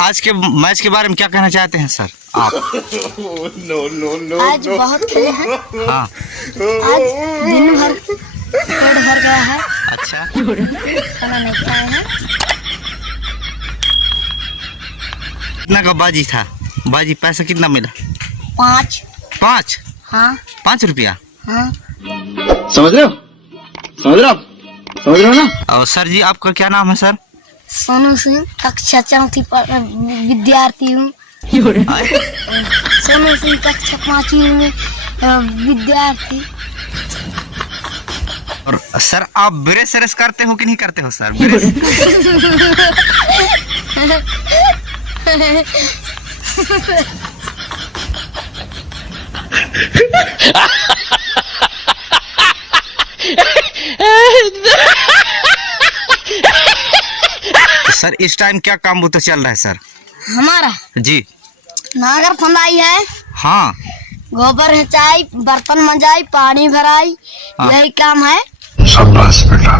आज के मैच के बारे में क्या कहना चाहते हैं सर आप? आज बहुत खेले हैं। हाँ, आज दिन भर पेट भर गया है। अच्छा, खाना नहीं खाए हैं। कितना का बाजी था? बाजी पैसा कितना मिला? 5। 5? हाँ 5 रुपया। हाँ। समझ रहे हो ना? और सर जी आपका क्या नाम है सर? सोनू सिंह, कक्षा 4वीं विद्यार्थी हूँ। सोनू सिंह कक्षा 5वीं में विद्यार्थी। और सर आप ब्रेस रेस करते हो कि नहीं करते हो सर? ब्रेस सर इस टाइम क्या काम तो चल रहा है सर? हमारा जी नागर फंदाई है। हाँ, गोबर हचाई, बर्तन मंजाई, पानी भराई, हाँ। यही काम है। शाबाश बेटा,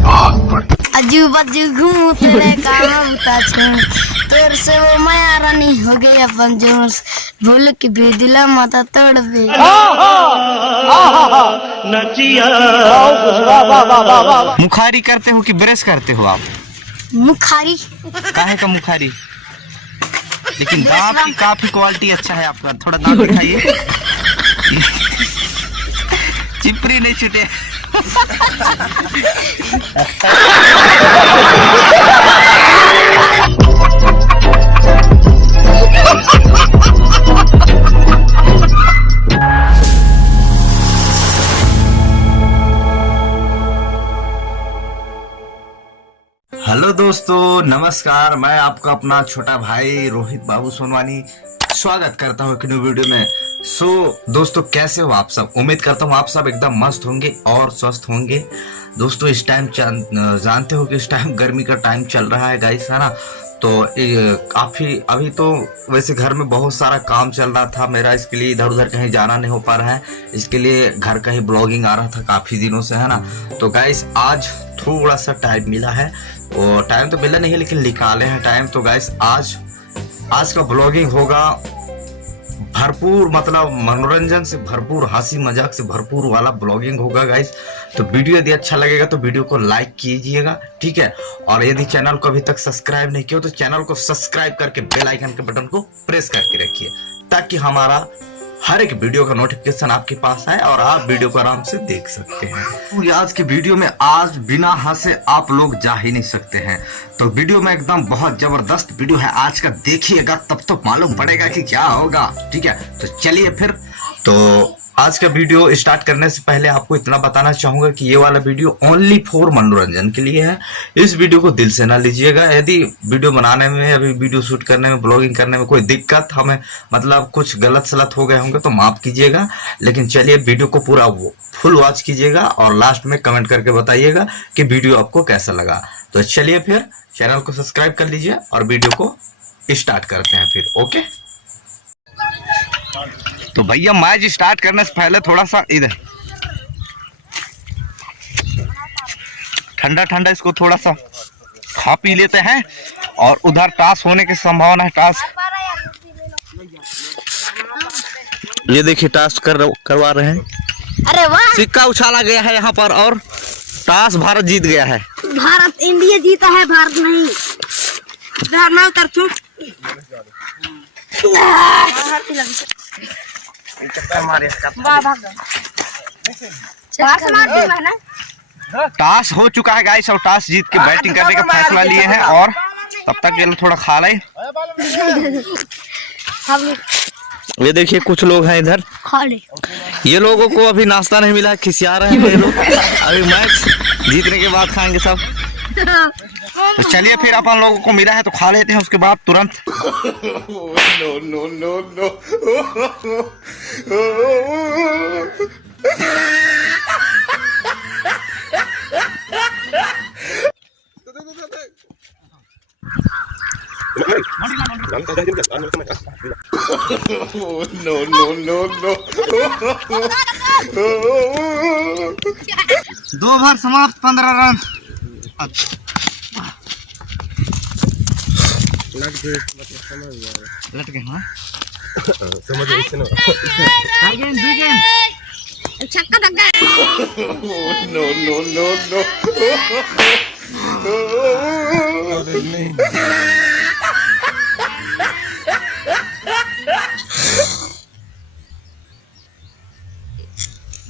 बहुत बढ़िया। अजू बजू घूमू तेरे काम तोर से वो माया रानी हो गई अपन जोश, भूल के भी दिला माता तोड़ दे। मुखारी करते हो कि ब्रश करते हो आप? मुखारी। काहे का मुखारी? लेकिन दांत की काफी क्वालिटी अच्छा है आपका, थोड़ा दांत दिखाइए। चिपरी नहीं छूटे। हेलो दोस्तों, नमस्कार। मैं आपका अपना छोटा भाई रोहित बाबू सोनवानी स्वागत करता हूँ एक न्यू वीडियो में। दोस्तों कैसे हो आप सब? उम्मीद करता हूँ आप सब एकदम मस्त होंगे और स्वस्थ होंगे। दोस्तों इस टाइम जानते हो कि इस टाइम गर्मी का टाइम चल रहा है गाइस, है ना? तो काफी अभी तो वैसे घर में बहुत सारा काम चल रहा था मेरा, इसके लिए इधर उधर कहीं जाना नहीं हो पा रहा है, इसके लिए घर का ही ब्लॉगिंग आ रहा था काफी दिनों से, है ना? तो गाइस आज थोड़ा सा टाइम मिला है, और टाइम तो मिला नहीं है लेकिन निकाले हैं टाइम। तो गाइस आज का ब्लॉगिंग होगा भरपूर, मतलब मनोरंजन से भरपूर, हंसी मजाक से भरपूर वाला ब्लॉगिंग होगा गाइस। तो वीडियो यदि अच्छा लगेगा तो वीडियो को लाइक कीजिएगा, ठीक है? और यदि चैनल को अभी तक सब्सक्राइब नहीं किया तो चैनल को सब्सक्राइब करके बेल आइकन के बटन को प्रेस करके रखिए, ताकि हमारा हर एक वीडियो का नोटिफिकेशन आपके पास आए और आप वीडियो को आराम से देख सकते हैं। तो आज की वीडियो में आज बिना हंसे आप लोग जा ही नहीं सकते हैं। तो वीडियो में एकदम बहुत जबरदस्त वीडियो है आज का, देखिएगा तब तो मालूम पड़ेगा कि क्या होगा, ठीक है? तो चलिए फिर। तो आज का वीडियो स्टार्ट करने से पहले आपको इतना बताना चाहूंगा कि ये वाला वीडियो ओनली फॉर मनोरंजन के लिए है। इस वीडियो को दिल से ना लीजिएगा। यदि वीडियो बनाने में, अभी वीडियो शूट करने में, ब्लॉगिंग करने में कोई दिक्कत हमें, मतलब कुछ गलत सलत हो गए होंगे तो माफ कीजिएगा। लेकिन चलिए वीडियो को पूरा फुल वॉच कीजिएगा और लास्ट में कमेंट करके बताइएगा कि वीडियो आपको कैसा लगा। तो चलिए फिर चैनल को सब्सक्राइब कर लीजिए और वीडियो को स्टार्ट करते हैं फिर। ओके तो भैया मैच स्टार्ट करने से पहले थोड़ा सा इधर ठंडा ठंडा इसको थोड़ा सा खा पी लेते हैं। और उधर टास होने की संभावना है। टास ये देखिए टास करवा रहे हैं। अरे वाह, सिक्का उछाला गया है यहाँ पर और टास भारत जीत गया है। भारत, इंडिया जीता है, भारत नहीं। टास हो चुका है गाइस और टास जीत के बैटिंग करने का फैसला लिए हैं। और तब तक ये लोग थोड़ा खा लें। ये देखिए कुछ लोग हैं इधर, ये लोगों को अभी नाश्ता नहीं मिला, खिसिया रहे हैं ये लोग। अभी मैच जीतने के बाद खाएंगे सब। तो चलिए फिर अपन लोगों को मिला है तो खा लेते हैं, उसके बाद तुरंत। दो ओवर समाप्त, 15 रन। लट गए हाँ समझ रही सुनो छक्का लगा no no no no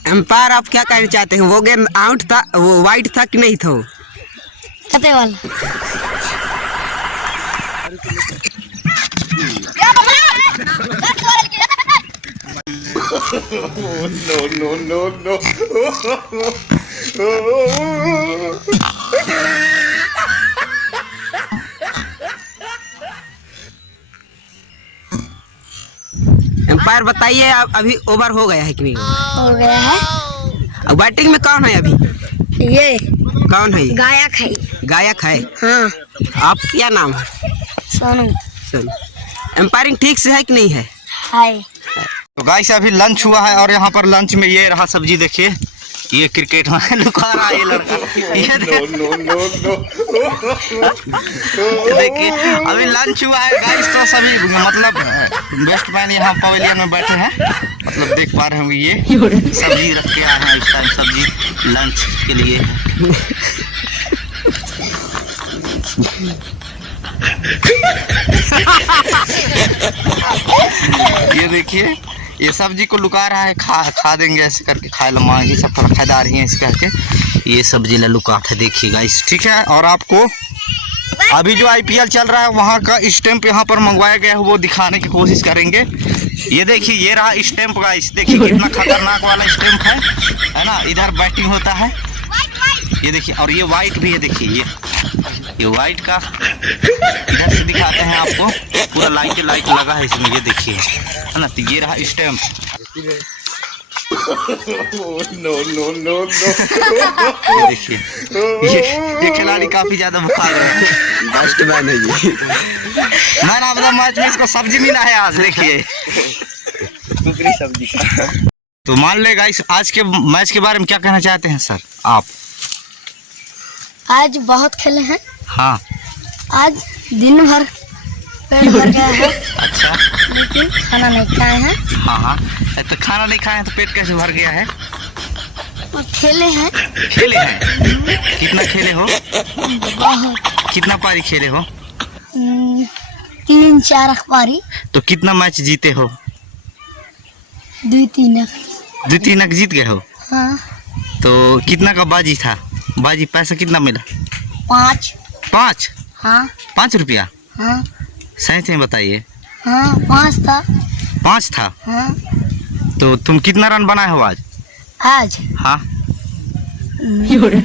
umpire आप क्या कहना चाहते हैं? वो गेंद आउट था, वो वाइट था कि नहीं था? वो कते वाला no no no no umpire बताइए, आप अभी ओवर हो गया है कि नहीं? हो गया है। अब बैटिंग में कौन है अभी? ये कौन है? गायक है। गायक है। हाँ आप क्या नाम है? सोनू सुन, एम्पायरिंग ठीक से है कि नहीं है? हाय। तो गाइस अभी लंच हुआ है और यहाँ पर लंच में ये रहा सब्जी, देखिए ये क्रिकेट में लुका रहा है ये लड़का, ये नो नो नो नो देखिए अभी लंच हुआ है गाइस। तो सभी मतलब बेस्टमैन यहाँ पवेलियन में बैठे हैं, मतलब देख पा रहे होंगे ये सब्जी रख के आए हैं इस टाइम, सब्जी लंच के लिए है। ये देखिए ये सब्जी को लुका रहा है, खा देंगे ऐसे करके, खाए लमांगी सब खरीदार ही है इस करके ये सब्जी ला लुका था, देखिए गाइस ठीक है। और आपको अभी जो IPL चल रहा है वहाँ का स्टैंप यहाँ पर मंगवाया गया है वो दिखाने की कोशिश करेंगे। ये देखिए ये रहा स्टैंप गाइस, देखिए कितना खतरनाक वाला स्टैंप है ना। इधर बैटिंग होता है ये देखिए, और ये वाइट भी है, देखिए ये वाइट का इधर से दिखाते हैं आपको, पूरा लाइट लगा है इसमें, ये देखिए है ना। तो ये रहा stamp, no no no no ये देखिए ये खिलाड़ी काफी ज्यादा बुखार है, बैट्समैन है ये। मैन ऑफ द मैच में इसको सब्जी मिला है आज, देखिए सब्जी। तो मान ले गाइस आज के मैच के बारे में क्या कहना चाहते हैं सर आप? आज बहुत खेले हैं। हाँ आज दिन भर पेट भर गया है अच्छा, लेकिन खाना नहीं खाए हैं। हाँ तो खाना नहीं खाए हैं तो पेट कैसे भर गया है? और खेले हैं। खेले हैं? कितना खेले हो? बहुत। कितना पारी खेले हो? 3-4 अखबारी। तो कितना मैच जीते हो? 2-3 2-3 जीत गए हो। हाँ। तो कितना का बाजी था? बाजी पैसा कितना मिला? 5। 5? हाँ 5 रुपया? हाँ सही से बताइए। हाँ 5 था। 5 था? हाँ। तो तुम कितना रन बनाए हो आज? आज हाँ 4 रन।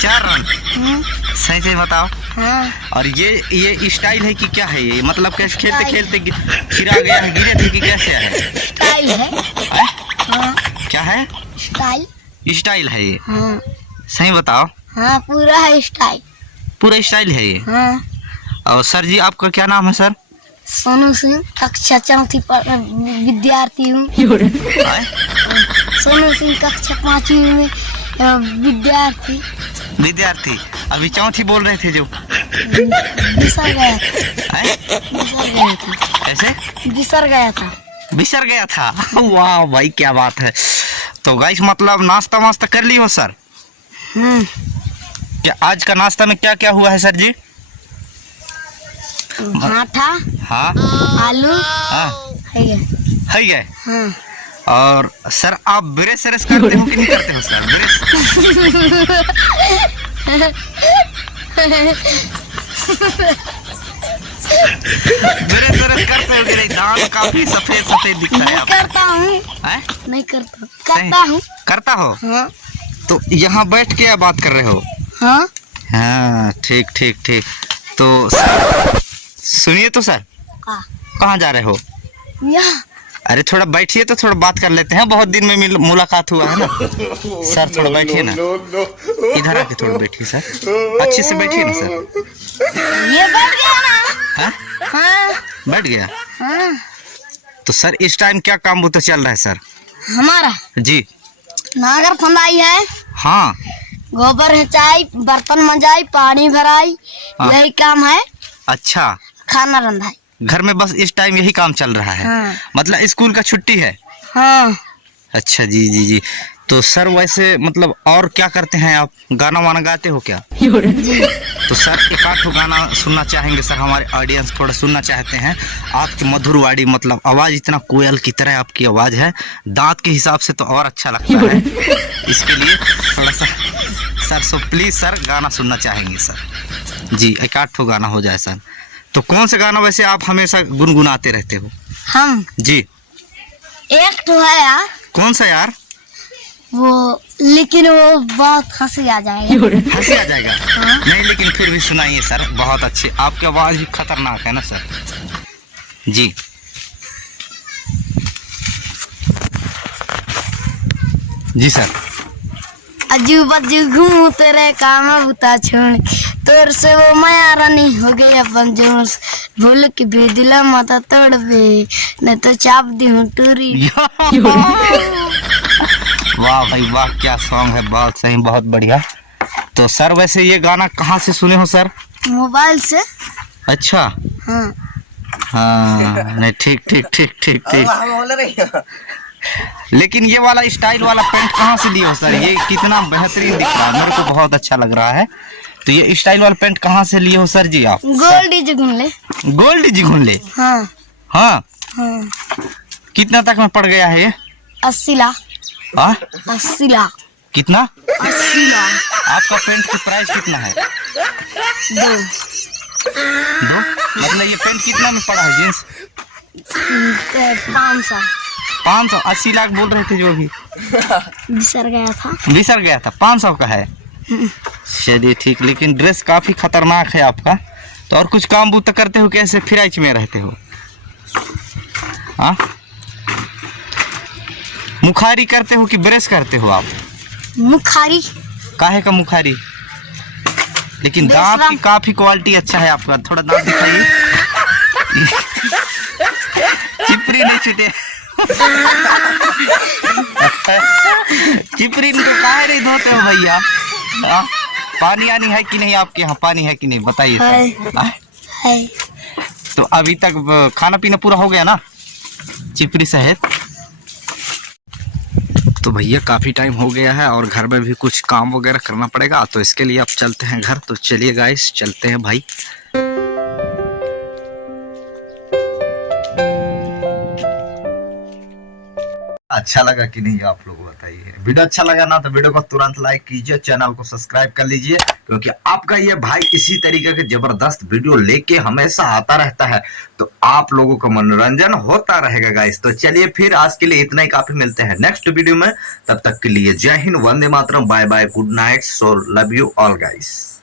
4 रन? हाँ। सही से बताओ। हाँ। और ये स्टाइल है कि क्या है ये? मतलब कैसे खेलते खेलते गिरा गया है, गिरे थे कि कैसे है? स्टाइल है। हाँ। क्या है? स्टाइल। स्टाइल है ये? हाँ। सही बताओ। हाँ पूरा है स्टाइल। पूरा स्टाइल है ये? हाँ। और सर जी आपका क्या नाम है सर? सोनू सिंह, कक्षा 4वीं विद्यार्थी हूँ। सोनू सिंह कक्षा 5वीं में विद्यार्थी। अभी 4थी बोल रहे थे जो बिसर गया था। ऐसे बिसर गया था। बिसर गया था। वाह भाई क्या बात है। तो गाइस मतलब नाश्ता वास्ता कर ली हो सर? क्या आज का नाश्ता में क्या क्या हुआ है सर जी? आटा। हाँ आलू। हाँ है गए। हाँ। और सर आप ब्रश सरस करते हो कि नहीं करते हो सर? ब्रश करते हो कि नहीं? दांत काफी सफेद सफेद दिखता है। करता हूँ। नहीं करता। करता हूँ। करता हो? हाँ। तो यहाँ बैठ के बात कर रहे हो? हाँ। हाँ ठीक ठीक ठीक। तो सर सुनिए तो सर, कहाँ जा रहे हो? यहाँ। अरे थोड़ा बैठिए तो थोड़ा बात कर लेते हैं, बहुत दिन में मुलाकात हुआ है ना। सर थोड़ा बैठिए ना, इधर आके थोड़ा बैठिए सर, अच्छे से बैठिए ना सर। ये बैठ गया ना? हाँ? हाँ। बैठ गया? हाँ। तो सर इस टाइम क्या काम वो तो चल रहा है सर? हमारा जी नागर फंदाई है। हाँ। गोबर हचाई, बर्तन मंजाई, पानी भराई, हाँ। यही काम है। अच्छा, खाना रंधा है। घर में बस इस टाइम यही काम चल रहा है। हाँ। मतलब स्कूल का छुट्टी है। हाँ अच्छा जी जी जी। तो सर वैसे मतलब और क्या करते हैं आप, गाना वाना गाते हो क्या? तो सर एक आध ठो गाना सुनना चाहेंगे सर, हमारे ऑडियंस थोड़ा सुनना चाहते हैं आपकी मधुरवाणी, मतलब आवाज़ इतना कोयल की तरह आपकी आवाज़ है, दांत के हिसाब से तो और अच्छा लगता है। इसके लिए थोड़ा सा सर, सो प्लीज़ सर गाना सुनना चाहेंगे सर जी, एक आध ठो गाना हो जाए सर। तो कौन सा गाना वैसे आप हमेशा गुनगुनाते रहते हो? हम जी एक तो है यार, कौन सा यार? वो लेकिन वो बहुत हंसी आ जाएगा। हंसी आ जाएगा? नहीं लेकिन फिर भी सुनाइए सर, बहुत अच्छे, आपकी आवाज़ भी खतरनाक है ना सर जी। जी सर। अजू बजू घूमू तेरे काम बुता छोड़, तोर से वो माया रानी हो गई अपन जोश, भूल के भी दिला माता तोड़ दे, नहीं तो चाप दी हूँ टूरी। वाह भाई वाह, क्या सॉन्ग है, बहुत सही, बहुत बढ़िया। तो सर वैसे ये गाना कहाँ से सुने हो सर? मोबाइल से। अच्छा हाँ हाँ, नहीं ठीक ठीक ठीक ठीक ठीक। हम बोल रहे हैं लेकिन ये वाला स्टाइल वाला पैंट कहाँ से लिए हो सर? ये कितना बेहतरीन दिख रहा है, मेरे को बहुत अच्छा लग रहा है। तो ये स्टाइल वाला पैंट कहाँ से लिए हो सर जी आप? गोल्ड डीजे घूम ले। गोल्ड जी घूम ले? हाँ हाँ। हाँ। कितना तक में पड़ गया है ये? 80 लाख। हाँ 80 लाख। कितना? 80 लाख। आपका पैंट की प्राइस कितना है? 2। मतलब ये पैंट कितना में पड़ा है जींस? 500। 500? 80 लाख बोल रहे थे जो अभी। बिसर गया था। बिसर गया था, 500 का है। चलिए ठीक, लेकिन ड्रेस काफी खतरनाक है आपका। तो और कुछ काम बूता करते हो कैसे, फिराइच में रहते हो? हाँ, मुखारी करते हो कि ब्रश करते हो आप? मुखारी। काहे का मुखारी? लेकिन दांत की काफी क्वालिटी अच्छा है आपका, थोड़ा दांत दिखाइए। चिपरी नहीं छूटे। चिपरी तो काहे नहीं धोते हो भैया? हाँ? पानी आनी है कि नहीं आपके यहाँ, पानी है कि नहीं बताइए सर। है। तो अभी तक खाना पीना पूरा हो गया ना चिपरी सहित? तो भैया काफ़ी टाइम हो गया है और घर में भी कुछ काम वगैरह करना पड़ेगा, तो इसके लिए अब चलते हैं घर। तो चलिए गाइस चलते हैं भाई। अच्छा लगा कि नहीं आप लोग बताइए। वीडियो अच्छा लगा ना तो वीडियो को तुरंत लाइक कीजिए, चैनल को सब्सक्राइब कर लीजिए, क्योंकि आपका ये भाई इसी तरीके के जबरदस्त वीडियो लेके हमेशा आता रहता है, तो आप लोगों का मनोरंजन होता रहेगा गाइस। तो चलिए फिर आज के लिए इतना ही काफी, मिलते हैं नेक्स्ट वीडियो में, तब तक के लिए जय हिंद, वंदे मातरम, bye bye, good night, so love you all guys.